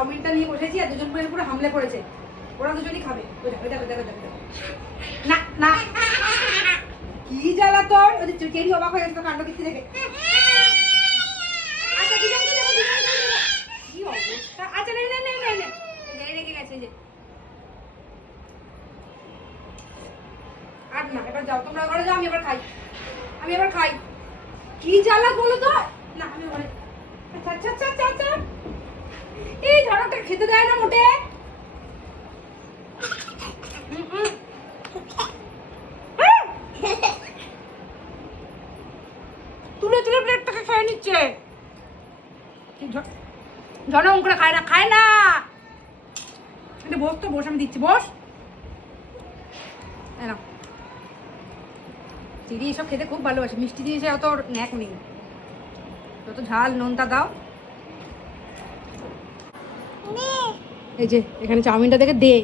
চাউমিনটা নিয়ে বসেছি আর দুজন করে পুরো হামলে পড়েছে। ওরা দুজনই খাবে। দেখো দেখো দেখো না না কি জ্বালা তোর, ওই যে চেরি অবাক হয়ে গেছে তো কাণ্ড কীর্তি দেখে। আচ্ছা দুজনকে দেবো, দুজনকে দেবো। কি অবস্থা। আচ্ছা নে নে নে নে নে এই রেখে গেছে যে। আর না এবার যাও তোমরা ঘরে যাও, আমি এবার খাই, আমি এবার খাই। কি জ্বালা বলো তো না, আমি ঘরে। আচ্ছা আচ্ছা আচ্ছা আচ্ছা আচ্ছা এই ঝড়টা খেতে দেয় না মোটে। তুলে তুলে প্লেটটাকে খেয়ে নিচ্ছে। জনম করে খায় না, খায় না। বস তো বস, আমি দিচ্ছি, বস। চিড়ি এসব খেতে খুব ভালোবাসে, মিষ্টি জিনিসে অত ন্যাক নেই, যত ঝাল নোনতা দাও। এই যে এখানে চাউমিনটা দেখে দে।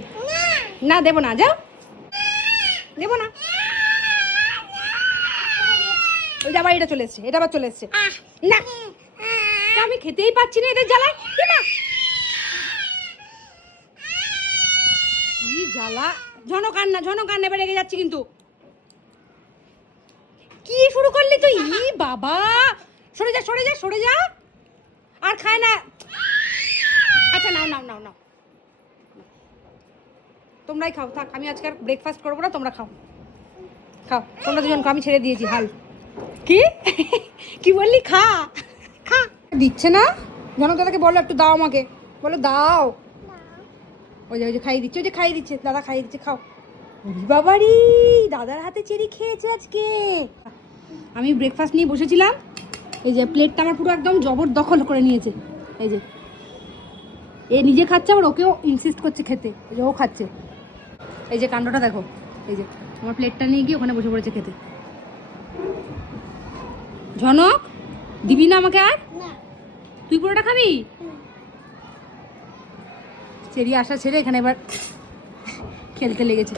না দেবো না, যাও, দেবো না। ওই যে আবার এটা চলে এসছে, এটা আবার চলে এসছে। না আমি খেতেই পাচ্ছি না এদের জ্বালায়। কি জ্বালা। ঝনকান্না ঝনকান্না, এবার রেগে যাচ্ছি কিন্তু। কি শুরু করলি তুই? বাবা সরে যা সরে যা সরে যা। আর খায় না। আচ্ছা নাও নাও নাও নাও, তোমরাই খাও, থাক। আমি আজকে আর ব্রেকফাস্ট করবো না, তোমরা খাও খাও, তোমরা দুজন খাও, আমি ছেড়ে দিয়েছি হাল। কি কি বললি? খা খা। দিচ্ছে না, জানো দাদাকে বলো একটু দাও, আমাকে বলো দাও। ওই যে খাইয়ে দিচ্ছে, ওই যে খাইয়ে দিচ্ছে, দাদা খাইয়ে দিচ্ছে, খাও। বাবারি দাদার হাতে চেরি খেয়েছে আজকে। আমি ব্রেকফাস্ট নিয়ে বসেছিলাম, এই যে প্লেটটা আমার পুরো একদম জবরদখল করে নিয়েছে। এই যে এ নিজে খাচ্ছে, আবার ওকেও ইনসিস্ট করছে খেতে, এই যে ও খাচ্ছে। এই যে কাণ্ডটা দেখো, এই যে আমার প্লেটটা নিয়ে গিয়ে ওখানে বসে পড়েছে খেতে। ঝনক দিবি না আমাকে আর? তুই পুরোটা খাবি? চেরি আসা ছেড়ে এখানে এবার খেলতে লেগেছে।